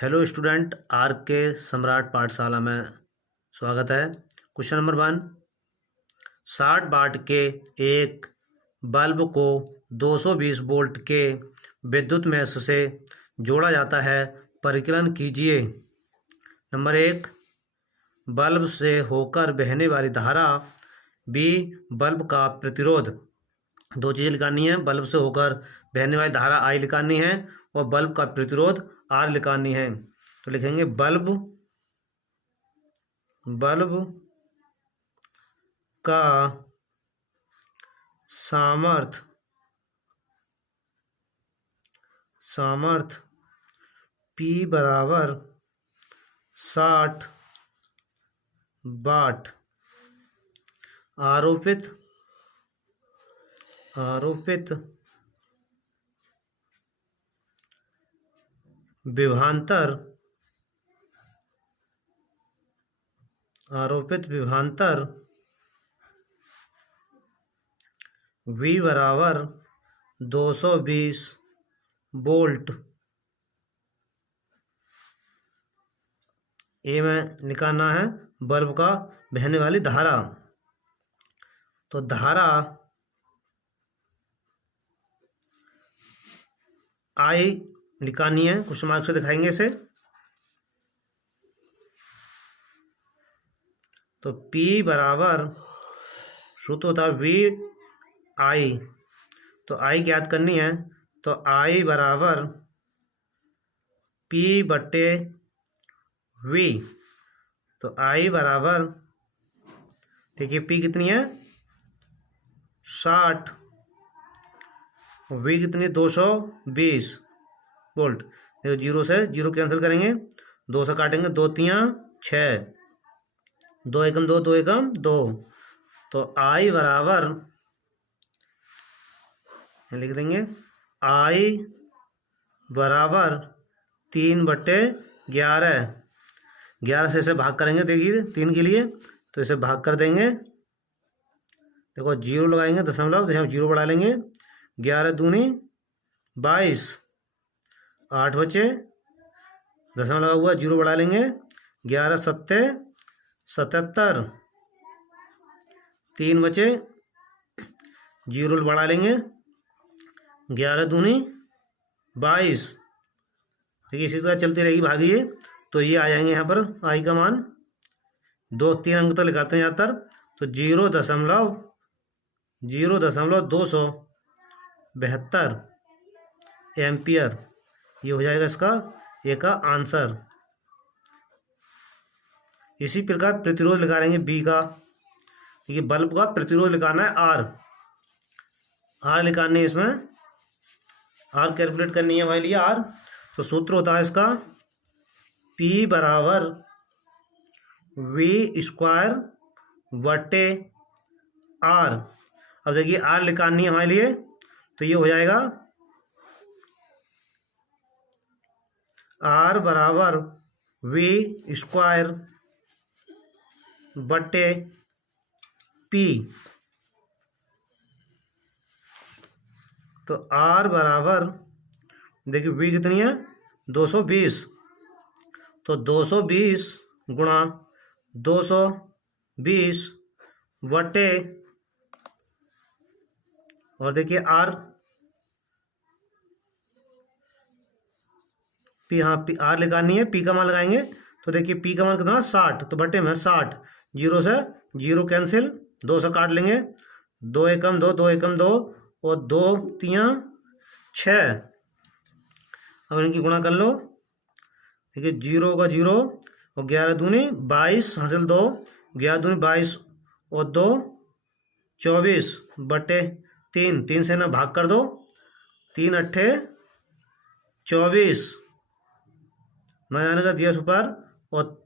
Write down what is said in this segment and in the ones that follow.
Hello student, are के सम्राट पाठशाला में स्वागत है। Question number 1। 60 वाट के एक बल्ब को 220 वोल्ट के विद्युत मेष से जोड़ा जाता है। परिकलन कीजिए। नंबर 1, बल्ब से होकर बहने वाली धारा। बी, बल्ब का प्रतिरोध। दो चीज़ें लिखानी है। बल्ब से होकर बहने वाली धारा आई लिखानी है और बल्ब का प्रतिरोध आर लिखानी है। तो लिखेंगे बल्ब का सामर्थ P बराबर 60 वाट। आरोपित विभवांतर V बराबर 220 वोल्ट। ए में निकालना है बल्ब का बहने वाली धारा। तो धारा आई निकालनी है। क्वेश्चन मार्क से दिखाएंगे इसे। तो P बराबर सूत्र होता है V आई। तो आई की याद करनी है। तो आई बराबर P बट्टे V। तो आई बराबर, देखिए P कितनी है 60, V कितनी 220 वोल्ट। देखो जीरो से जीरो कैंसिल करेंगे, 2 से काटेंगे, 2 तियाँ 6, 2 एकम 2, 2 एकम 2। तो आई बराबर लिख देंगे आई बराबर 3/11। 11 से इसे भाग करेंगे, देखिए 3 के लिए, तो इसे भाग कर देंगे। देखो जीरो लगाएंगे, दशमलव, तो यहाँ जीरो बढ़ा लेंगे। 11 दूनी 22, 8 बचे, दशमलव लगा हुआ, जीरो बढ़ा लेंगे। 11 सत्ते 77, 3 बचे, जीरो बढ़ा लेंगे। 11 दूनी 22। देखिए इसी तरह चलती रहेगी, भागिए। तो ये आ जाएंगे यहाँ पर आई का मान 2-3 अंक तो लगाते हैं ज़्यादातर। तो 0.272 एम्पियर। ये हो जाएगा इसका ए का आंसर। इसी प्रकार प्रतिरोध लगा लेंगे बी का। ये बल्ब का प्रतिरोध लगाना है आर निकालनी है। इसमें आर कैलकुलेट करनी है हमारे लिए आर। तो सूत्र होता है इसका P बराबर V² बटे आर। अब देखिए आर निकालनी है हमारे लिए, तो ये हो जाएगा आर बराबर V² बटे P। तो आर बराबर, देखिए V कितनी है 220। तो 220 गुणा 220 बटे, और देखिए आर पी, हाँ पी आर लगानी है, पी का मान लगाएंगे। तो देखिए पी का मान कितना 60, तो बटे में 60, जीरो से जीरो कैंसिल, 2 से काट लेंगे, 2 एकम 2, 2 एकम 2, और 2 तियाँ 6। अब इनकी गुणा कर लो। देखिए जीरो का जीरो, और 11 दूनी 22 हासिल 2, 11 दूनी 22 और 2 24 बटे 3। 3 से ना भाग कर दो, 3 अट्ठे 24, नौ आने का दिया ऊपर, और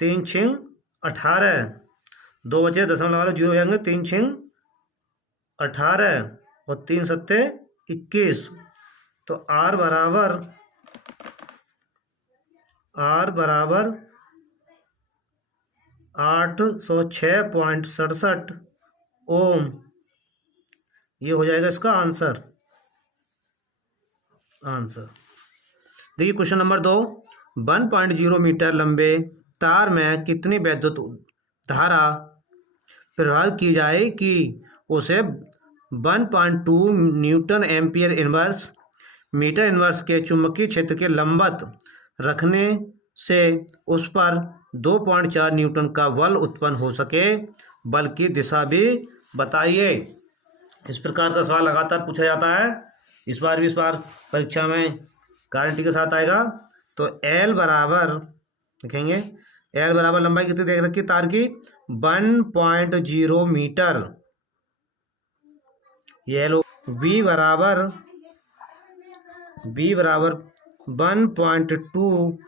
3 छिंग 18, 2 बचे, दशमलव लगा लो, जीरो जाएंगे, 3 छिंग 18 और 3 सत्ते 21। तो आर बराबर 806.67 ओम। ये हो जाएगा इसका आंसर। देखिए क्वेश्चन नंबर 2। 1.0 मीटर लंबे तार में कितनी विद्युत धारा प्रवाहित की जाए कि उसे 1.2 newton ampere inverse metre inverse के चुंबकीय क्षेत्र के लंबवत रखने से उस पर 2.4 न्यूटन का बल उत्पन्न हो सके। बल की दिशा भी बताइए। इस प्रकार का सवाल लगातार पूछा जाता है। इस बार परीक्षा में गारंटी के साथ आएगा। तो एल बराबर लिखेंगे, एल बराबर लंबाई कितनी देख रखी तार की 1.0 मीटर। ये लो बी बराबर 1.2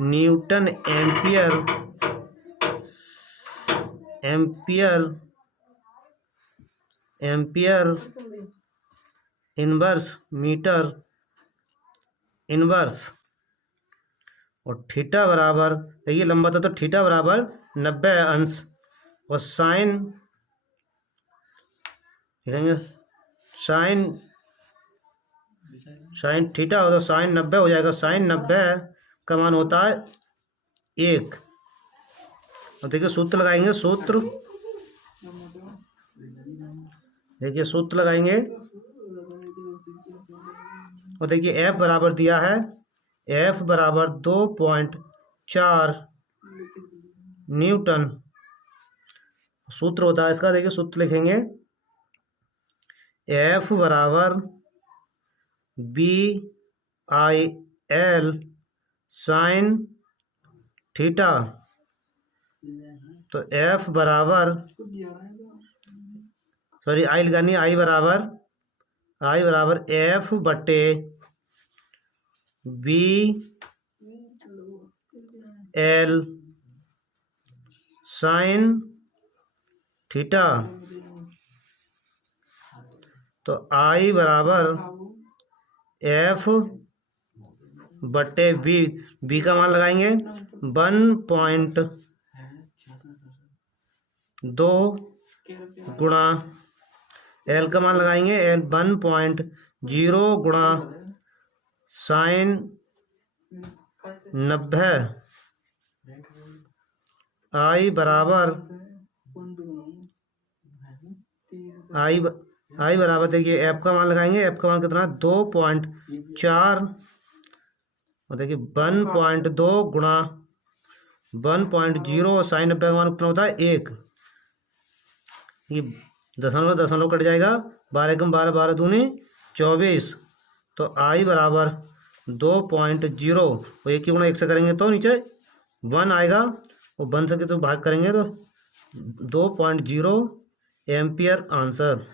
newton ampere inverse metre inverse. और थीटा बराबर, देखिए लंबा था तो थीटा बराबर 90 अंश और साइन लिखेंगे, साइन थीटा हो तो साइन 90 हो जाएगा। साइन 90 का मान होता है 1। और देखिए सूत्र लगाएंगे, सूत्र देखिए सूत्र लगाएंगे और देखिए एफ बराबर दिया है, एफ बराबर 2.4 न्यूटन सूत्र होता है इसका। देखिए सूत्र लिखेंगे, एफ बराबर BIL साइन थीटा। तो एफ बराबर, सॉरी आई लगानी, आई बराबर एफ बटे BL साइन थीटा। तो आई बराबर एफ बटे बी का मान लगाएंगे 1.2 गुणा एल का मान लगाएंगे 1.0 गुणा साइन 90। आई बराबर देखिए एफ का मान लगाएंगे, एफ का मान कितना 2.4 और देखिए 1.2 गुणा 1.0 साइन 90 का मान कितना होता है 1। ये दशमलव कट जाएगा, 12 कम 12, 12 दूनी 24। तो आई बराबर 2.0 और 1 की गुणा 1 से करेंगे तो नीचे 1 आएगा और 1 से तो भाग करेंगे तो 2.0 एम्पियर आंसर।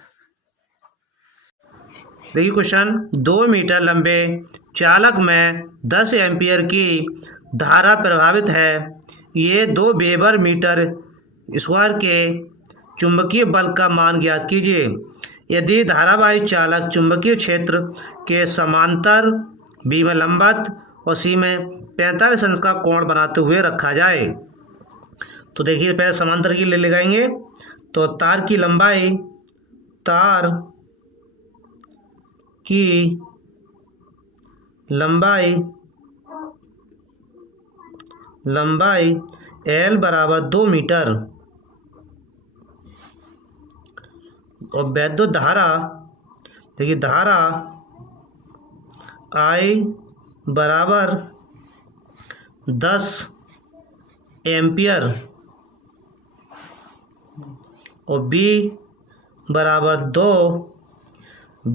देखिए क्वेश्चन, 2 मीटर लंबे चालक में 10 एम्पियर की धारा प्रभावित है। ये 2 वेबर मीटर स्क्वायर के चुंबकीय बल का मान ज्ञात कीजिए। यदि धारावाही चालक चुंबकीय क्षेत्र के समांतर बी में लंबवत और सी में 45 अंश का कोण बनाते हुए रखा जाए। तो देखिए पहले समांतर की ले लगाएंगे। तो तार की लंबाई L बराबर 2 मीटर और वैद्युत धारा, देखिए धारा I बराबर 10 एम्पियर और B बराबर 2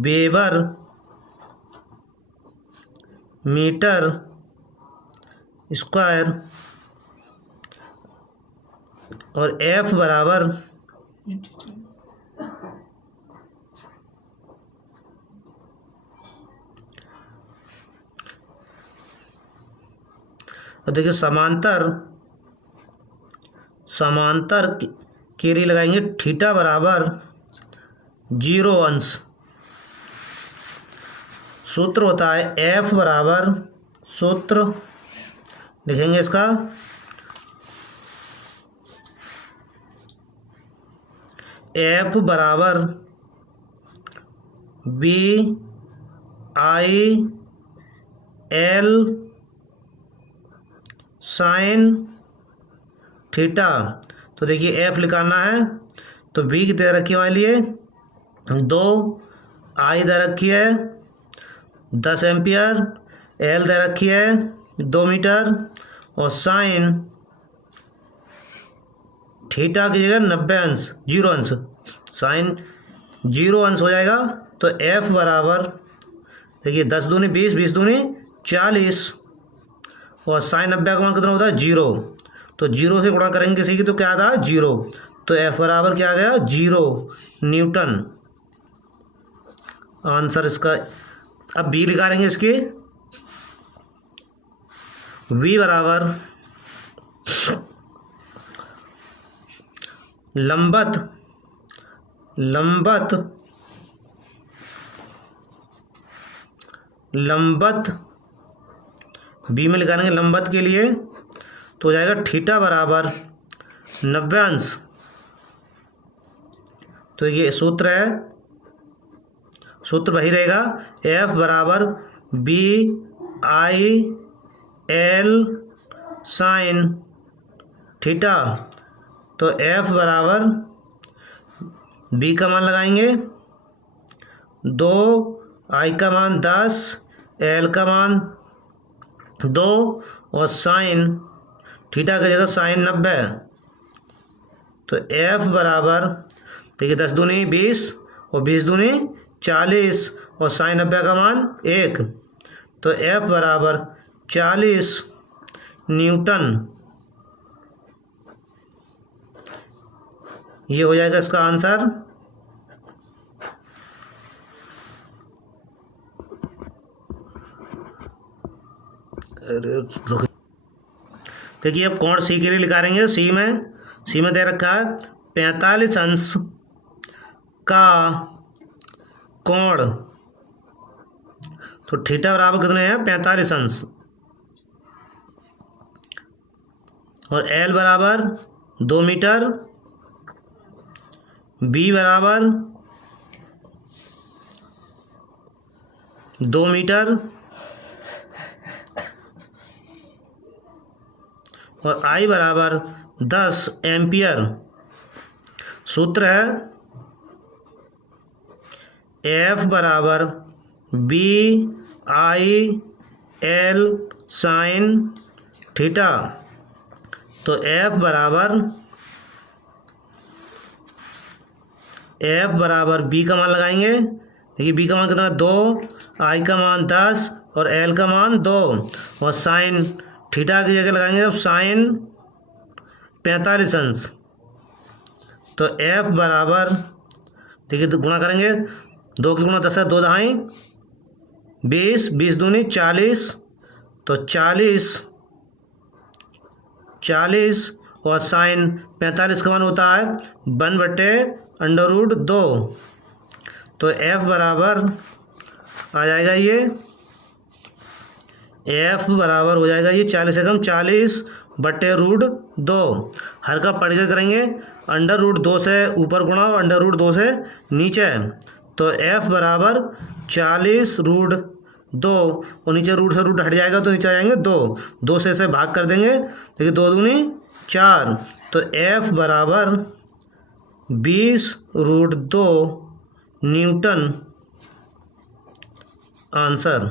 वेबर मीटर स्क्वायर और F बराबर और देखिए समांतर केरी लगाएंगे, थीटा बराबर 0 अंश। सूत्र होता है F बराबर, सूत्र लिखेंगे इसका F बराबर BIL आई एल साइन थीटा। तो देखिए एफ निकालना है, तो बी की दे रखी है हमारे लिए 2, आई दे रखी है 10 एम्पियर, एल दे रखी है 2 मीटर, और साइन थीटा की जगह 90 अंश 0 अंश, साइन 0 अंश हो जाएगा। तो एफ बराबर देखिए 10 दूनी 20, 20 दूनी 40, और साइन 90 का मान कितना होता है 0। तो 0 से गुणा करेंगे किसी की तो क्या आता है 0। तो एफ बराबर क्या आ गया 0 न्यूटन। आंसर इसका। अब बी निकालेंगे इसकी। वी बराबर लंबत बी में निकालेंगे लंबत के लिए, तो हो जाएगा थीटा बराबर 90 अंश। तो ये सूत्र है, सूत्र वही रहेगा, एफ बराबर B I L sine theta. तो एफ बराबर बी का मान लगाएंगे 2, आई का मान 10, एल का मान 2, और साइन थीटा की जगह साइन 90। तो एफ बराबर देखिए 10 दूनी 20 और 20 दूनी 40, और साइन 90 का मान 1। तो एफ बराबर 40 न्यूटन। ये हो जाएगा इसका आंसर। देखिए अब कोण सी के लिए निकालेंगे। सी में दे रखा है 45 अंश का कोण। तो थीटा बराबर कितने हैं 45 अंश, और एल बराबर 2 मीटर, बी बराबर 2 मीटर, और आई बराबर 10 एम्पियर। सूत्र है एफ बराबर B I L sine theta. तो एफ बराबर बी का मान लगाएंगे। देखिए बी का मान कितना 2, आई का मान 10, और एल का मान 2, और साइन थीटा की जगह लगाएंगे अब साइन 45 अंश। तो एफ बराबर देखिए गुणा करेंगे, 2 की गुणा 10 है, 2 दहाई 20, 20 दूनी 40, तो 40 और साइन 45 का मान होता है 1/√2। तो एफ बराबर आ जाएगा ये, एफ बराबर हो जाएगा ये 40 से कम 40/√2। हर का परिचय करेंगे, √2 से ऊपर गुणा और √2 से नीचे। तो एफ बराबर 40√2, और नीचे रूट से रूट हट जाएगा तो नीचे आ जाएंगे 2 से इसे भाग कर देंगे। देखिए 2 दूनी 4। तो एफ बराबर 20√2 न्यूटन। आंसर।